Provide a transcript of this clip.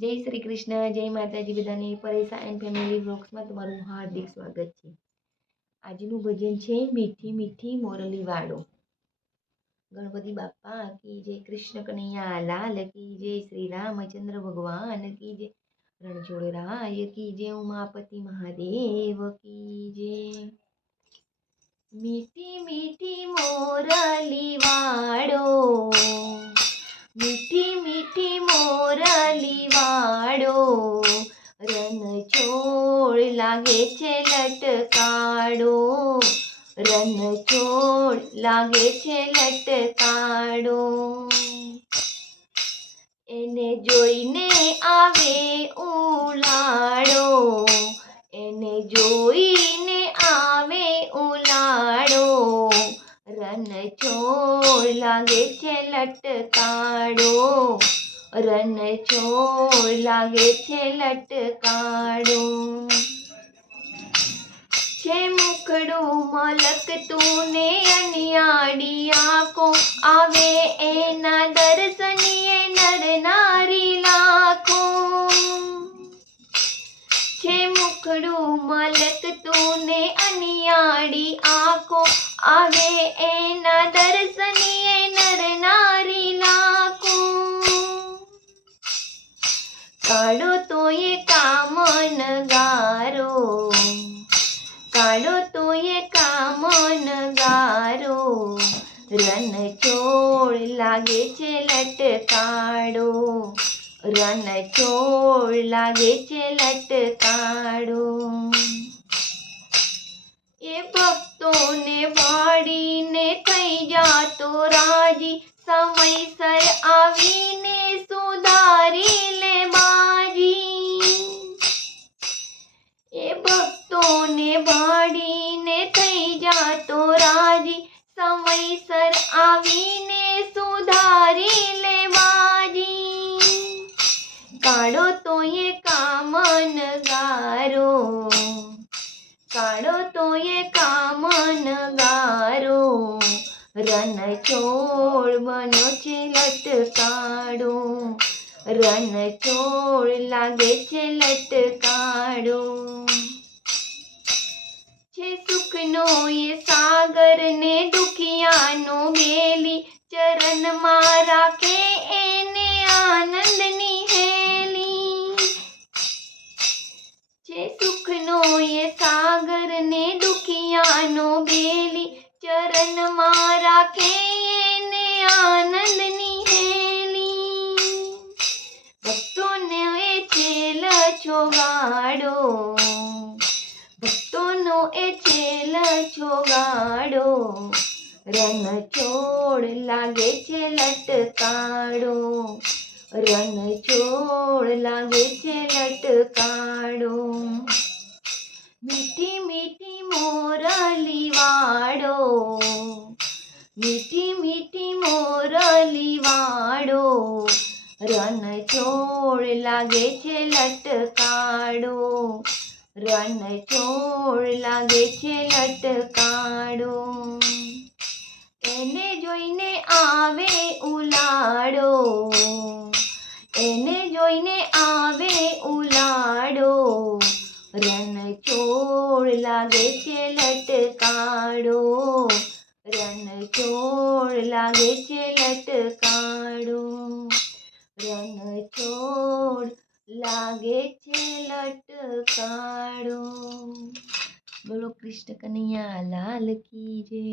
જય શ્રી કૃષ્ણ, જય માતાજી બધાને. પરેશા એન્ડ ફેમિલી વ્લોગ્સમાં તમારું હાર્દિક સ્વાગત છે. આજનું ભજન છે મીઠી મીઠી મોરલી વાળો. ગણપતિ બાપ્પા કી જય, કૃષ્ણ કનૈયા લાલ કી જય, શ્રી રામચંદ્ર ભગવાન કી જય, રણછોડ રાય કી જય, ઉમાપતિ મહાદેવ કી જય. મીઠી મીઠી મોરલી વાળો, મીઠી મીઠી મોરલી વાળો, રણછોડ લાગે છે લટકાડો, રણછોડ લાગે છે લટકાડો. એને જોઈને આવે ઉલાળો, એને જોઈને આવે ઉલાળો, રણછોડ લાગે છે લટકાડો, રણછોડ લાગે છે લટકાડો. છે મુખડું મલકતું ને અનિયાળી આંખો, આવે એના દર્શનીએ નર નારી લાખો. છે મુખડું મલકતું ને અનિયાળી આંખો, આવે એના દર્શનીએ નર નારી લાખો. કાળો તો એ કામન ગારો, કાળો તો એ કામન ગારો, રણછોડ લાગે છે લટકાડો, રણછોડ લાગે છે લટકાડો. એ ભક્તોને ભાળીને થઈ જાતો રાજી, સમયસર આવીને સુધારી લે બાજી. એ ભક્તોને ભાળીને થઈ જાતો રાજી, સમયસર આવીને સુધારી લે બાજી. કાળો તો એ કામન ગારો, કાળો તો એ કામન ગારો, રણછોડ બન્યો છે લટકાડો, રણછોડ લાગે છે લટકાડો. છે સુખનો એ સાગર ને દુખિયાનો બેલી, ચરણમાં રાખે એને આનંદની હેલી. છે સુખનો એ સાગર ને દુખિયાનો બેલી, ચરણમાં રાખે એને આનંદની હેલી. ભક્તોને એ છેલ છોગાડો, ભક્તોનો એ છેલ છોગાડો, રણછોડ લાગે છે લટકાડો, રણછોડ લાગે છે લટકાડો. મીઠી મીઠી મોરલી વાળો, મીઠી મીઠી મોરલી વાળો, રણછોડ લાગે છે લટકાડો, રણછોડ લાગે છે લટકાડો. એને જોઈને આવે ઉલાળો, એને જોઈને આવે ઉલાળો, રણછોડ લાગે છે લટકાડો, રણછોડ લાગે છે લટકાડો, રણછોડ લાગે છે લટકાડો. બોલો કૃષ્ણ કનૈયા લાલ કી જય.